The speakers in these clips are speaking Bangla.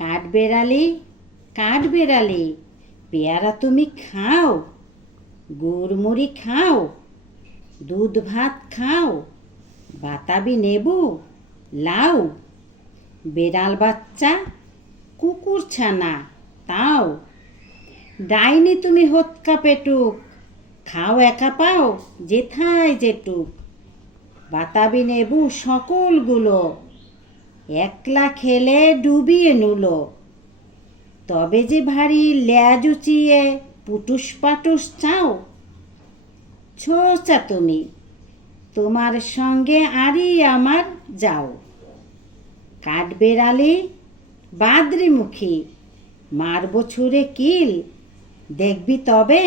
কাঠবেড়ালি, কাঠবেড়ালি, পেয়ারা তুমি খাও, গুড়মুড়ি খাও, দুধ ভাত খাও, বাতাবি নেবু, লাউ, বেড়াল বাচ্চা, কুকুর ছানা তাও, ডাইনি তুমি হোৎকা পেটুক, খাও একা পাও যেথায় যেটুক, বাতাবি নেবু সকলগুলো, একলা খেলে ডুবিয়ে নুলো, তবে যে ভারী ল্যাজ উচিয়ে পুটুস পাটুস চাও, ছোচা তুমি, তোমার সঙ্গে আরই আমার যাও। কাঠবেড়ালি, বাদরিমুখী, মারব ছুঁড়ে কিল, দেখবি তবে,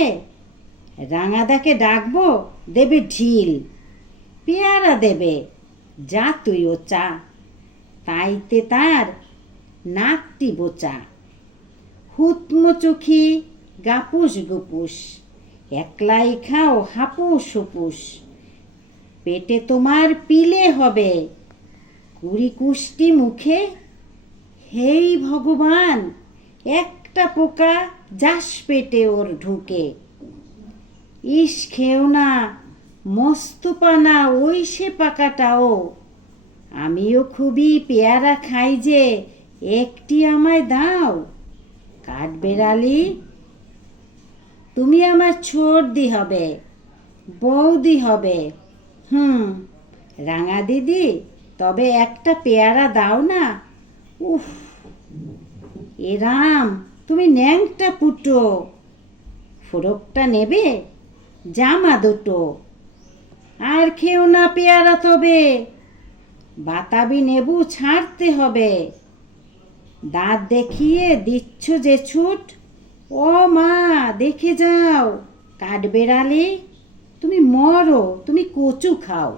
রাঙাদাকে ডাকবো দেবে ঢিল, পেয়ারা দেবে, যা তুই ও চা, তাইতে তার নাকটি বোচা, হুতমচুখি, গাপুস গুপুস, একলাই খাও হাপুস হুপুস, পেটে তোমার পিলে হবে, কুড়ি কুষ্টি মুখে, হেই ভগবান, একটা পোকা যাস পেটে ওর ঢুকে, ইস খেও না, মস্ত পানা ওই সে পাকাটাও, আমিও খুবই পেয়ারা খাই যে, একটি আমায় দাও। কাঠবেড়ালি, তুমি আমার ছোটদি হবে, বৌদি হবে, রাঙা দিদি, তবে একটা পেয়ারা দাও না। উফ, এরাম তুমি ন্যাংটা পুটো, ফোরকটা নেবে, জামা দুটো, আর খেও না পেয়ারা তবে, বাতাবি নেবু ছাড়তে হবে, দাঁত দেখিয়ে দিচ্ছ যে ছুট, ও মা দেখে যাও, কাঠবেড়ালি তুমি মরো, তুমি কচু খাও।